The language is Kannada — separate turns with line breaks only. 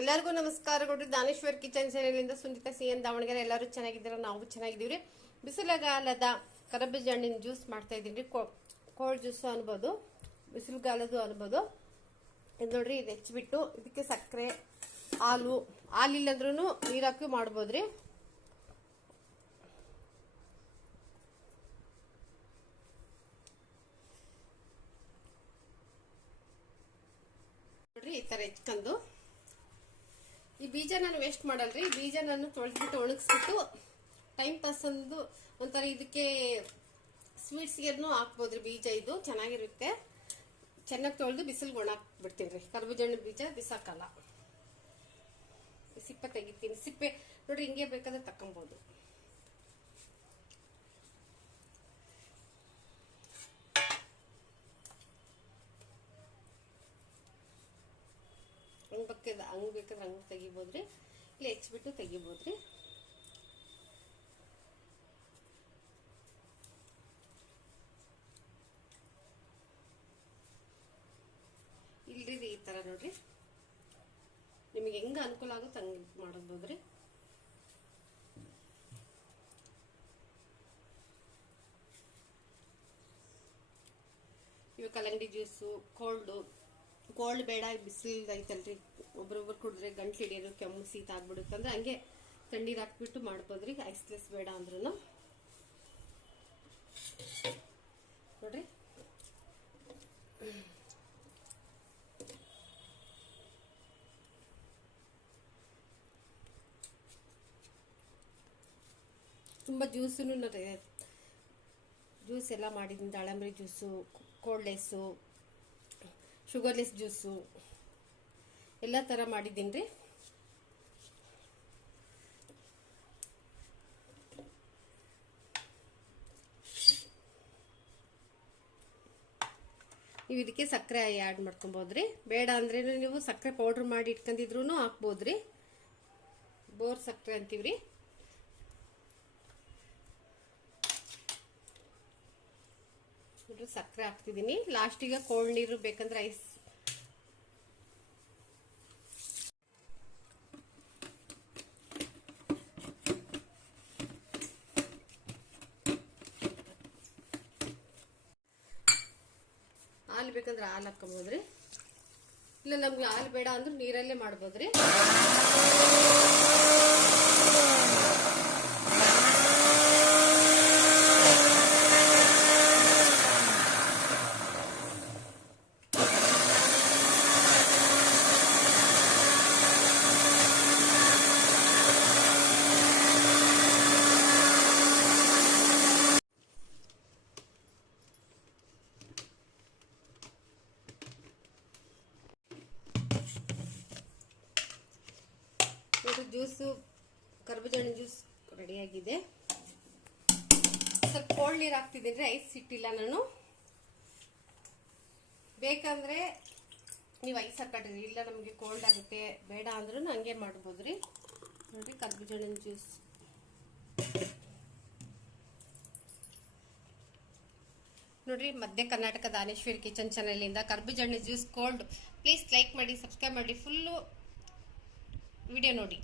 ಎಲ್ಲರಿಗೂ ನಮಸ್ಕಾರಗಳು ದಾನೇಶ್ವರ್ ಕಿಚನ್ ಚಾನೆಲಿಂದ ಸುನೀತಾ ಸಿ ಎನ್ ದಾವಣಗೆರೆ ಎಲ್ಲರೂ ಚೆನ್ನಾಗಿದ್ದೀರಾ? ನಾವು ಚೆನ್ನಾಗಿದ್ದೀವಿ ಬಿಸಿಲುಗಾಲದ ಕರಬೀಜ ಹಣ್ಣಿನ ಜ್ಯೂಸ್ ಮಾಡ್ತಾ ಇದ್ದೀನಿ ಕೋಲ್ಡ್ ಜ್ಯೂಸ್ ಅನ್ಬೋದು, ಬಿಸಿಲುಗಾಲದ್ದು ಅನ್ಬೋದು. ಇದು ನೋಡ್ರಿ, ಇದು ಹೆಚ್ಚಿಬಿಟ್ಟು ಇದಕ್ಕೆ ಸಕ್ಕರೆ, ಹಾಲು ಹಾಲಿಲ್ಲಂದ್ರೂ ನೀರು ಹಾಕಿ ಮಾಡ್ಬೋದ್ರಿ. ನೋಡ್ರಿ, ಈ ಥರ ಹೆಚ್ಕೊಂಡು ಈ ಬೀಜ ನಾನು ವೇಸ್ಟ್ ಮಾಡಲ್ರಿ? ಬೀಜ ನಾನು ತೊಳೆದ್ಬಿಟ್ಟು ಒಣಗಿಸ್ಬಿಟ್ಟು ಟೈಮ್ ಪಾಸ್ ಅಂದು ಒಂಥರ ಇದಕ್ಕೆ ಸ್ವೀಟ್ಸ್ಗೆನೂ ಹಾಕ್ಬೋದ್ರಿ ಬೀಜ ಇದು. ಚೆನ್ನಾಗಿರುತ್ತೆ. ಚೆನ್ನಾಗಿ ತೊಳೆದು ಬಿಸಿಲ್ಗೆ ಒಣ ಬಿಡ್ತೀನಿ ರೀ ಕರ್ಬೂಜಣ್ಣು ಬೀಜ ಬಿಸಾಕಲ್ಲ. ಸಿಪ್ಪೆ ತೆಗಿತೀನಿ ಸಿಪ್ಪೆ ನೋಡ್ರಿ ಹಿಂಗೆ ಬೇಕಾದ್ರೆ ತಕೊಂಬೋದು ಹಂಗೆ ಬೇಕದ ಹಂಗೆ ಬೇಕಾದ್ರೆ ಹಂಗೆ ತೆಗಿಬೋದ್ರಿ? ಇಲ್ಲಿ ಹೆಚ್ಚಿಬಿಟ್ಟು ತೆಗಿಬೋದ್ರಿ? ಇಲ್ರಿ ಈ ಥರ ನೋಡ್ರಿ. ನಿಮಗೆ ಹೆಂಗೆ ಅನುಕೂಲ ಆಗುತ್ತೆ ಹಂಗೆ ಮಾಡ್ಬೋದ್ರಿ. ಇವು ಕಲ್ಲಂಗಡಿ ಜ್ಯೂಸು ಕೋಲ್ಡು ಕೋಲ್ಡ್ ಬೇಡ ಬಿಸಿಲಿದಾಯ್ತಲ್ರಿ ಒಬ್ರೊಬ್ರು ಕುಡಿದ್ರೆ ಗಂಟ್ಲು ಹಿಡಿಯೋದು, ಕೆಮ್ಮು ಆಗ್ಬಿಡುತ್ತೆ ಅಂದ್ರೆ ಹಂಗೆ ತಣ್ಣೀರು ಹಾಕ್ಬಿಟ್ಟು ಮಾಡ್ಬೋದ್ರಿ. ಐಸ್ಲೆಸ್ ಬೇಡ ಅಂದ್ರೂ ನೋಡ್ರಿ. ತುಂಬ ಜ್ಯೂಸು ಜ್ಯೂಸ್ ಎಲ್ಲ ಮಾಡಿದ್ದೀನಿ. ದಾಳಂಬರಿ ಜ್ಯೂಸು ಕೋಲ್ಡ್ಲೆಸ್ಸು ಶುಗರ್ಲೆಸ್ ಜ್ಯೂಸು ಎಲ್ಲ ಥರ ಮಾಡಿದ್ದೀನಿ ರೀ. ನೀವು ಇದಕ್ಕೆ ಸಕ್ಕರೆ ಆ್ಯಡ್ ಮಾಡ್ಕೊಬೋದ್ರಿ ಬೇಡ ಅಂದ್ರೆ ನೀವು ಸಕ್ಕರೆ ಪೌಡ್ರ್ ಮಾಡಿ ಇಟ್ಕೊಂಡಿದ್ರು ಹಾಕ್ಬೋದ್ರಿ ಬೋರ್ ಸಕ್ಕರೆ ಅಂತೀವ್ರಿ ಸಕ್ಕರೆ ಹಾಕ್ತಿದ್ದೀನಿ ಲಾಸ್ಟಿಗೆ ಕೋಲ್ಡ್ ನೀರು ಬೇಕಂದ್ರೆ ಐಸ್ ಹಾಲು ಬೇಕಂದ್ರೆ ಹಾಲು ಹಾಕ್ಕೊಬೋದ್ರಿ? ಇಲ್ಲ ನಮ್ಗೆ ಹಾಲು ಬೇಡ ಅಂದ್ರೆ ನೀರಲ್ಲೇ ಮಾಡ್ಬೋದ್ರಿ? ಜ್ಯೂಸು ಹಣ್ಣಿನ ಜ್ಯೂಸ್ ರೆಡಿಯಾಗಿದೆ. ಸ್ವಲ್ಪ ಕೋಲ್ಡ್ ನೀರು ಹಾಕ್ತಿದ್ದೀನಿ ಐಸ್ ಇಟ್ಟಿಲ್ಲ ನಾನು. ಬೇಕಂದ್ರೆ ನೀವು ಐಸ್ ಹಾಕಿ ಇಲ್ಲ ನಮಗೆ ಕೋಲ್ಡ್ ಆಗುತ್ತೆ, ಬೇಡ ಅಂದ್ರೂ ಹಂಗೆ ಮಾಡ್ಬೋದು ರೀ. ನೋಡಿ ಕರ್ಬೂಜಣ್ಣನ ಜ್ಯೂಸ್. ನೋಡ್ರಿ, ಮಧ್ಯ ಕರ್ನಾಟಕ ದಾನೇಶ್ವರಿ ಕಿಚನ್ ಚಾನಲಿಂದ ಕರ್ಬೂಜಣ್ಣು ಜ್ಯೂಸ್ ಕೋಲ್ಡ್ ಪ್ಲೀಸ್ ಲೈಕ್ ಮಾಡಿ ಸಬ್ಸ್ಕ್ರೈಬ್ ಮಾಡಿ ಫುಲ್ಲು ವಿಡಿಯೋ ನೋಡಿ.